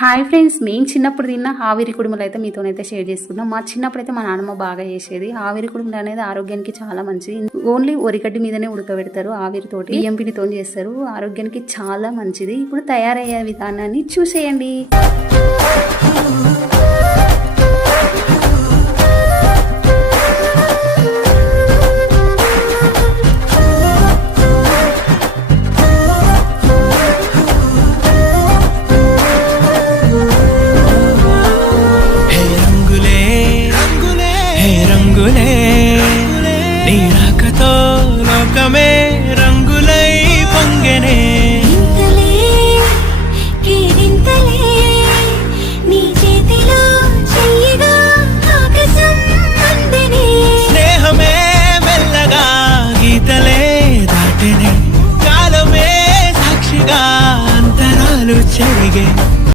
Hi friends, మేము చిన్నప్పుడు తిన్న ఆవిరి కుడుములు అయితే మీతోనైతే షేర్ చేసుకున్నాం. మా చిన్నప్పుడు అయితే మా నాన్నమ్మ బాగా చేసేది. ఆవిరి కుడుములు అనేది ఆరోగ్యానికి చాలా మంచిది. ఓన్లీ ఒరిగడ్డి మీదనే ఉడకబెడతారు. ఆవిరితోటి బియ్యం పిండితో చేస్తారు. ఆరోగ్యానికి చాలా మంచిది. ఇప్పుడు తయారయ్యే విధానాన్ని చూసేయండి. నీరాకతో లోకమే రంగులై పొంగెనే నీ చేతిలో చెయ్యగా ఆకాశం అందెనే స్నేహమే మెల్లగా గీతలే దాటెనే కాలమే సాక్షిగా అంతరాలు చెరిగే